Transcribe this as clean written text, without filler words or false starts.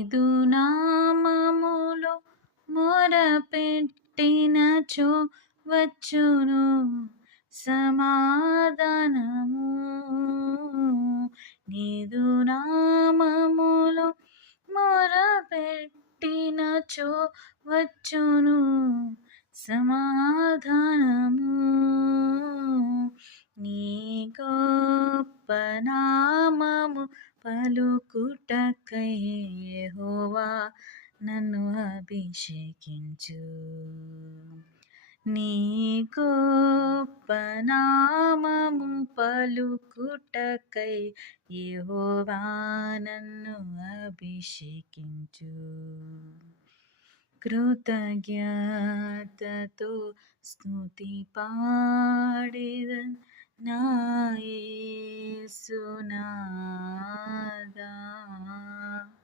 నీదు నామములో మొరపెట్టినచో వచ్చును సమాధానము. నీదు నామములో మొరపెట్టినచో వచ్చును సమాధానము. నీ గొప్ప నామము పలుకుటకై యెహోవా నన్ను అభిషేకించు. నీ గొప్ప నామము పలుకుటకై యెహోవా నన్ను అభిషేకించు. కృతజ్ఞతతో స్తుతి పాడెదన్ నా యేసునాదా.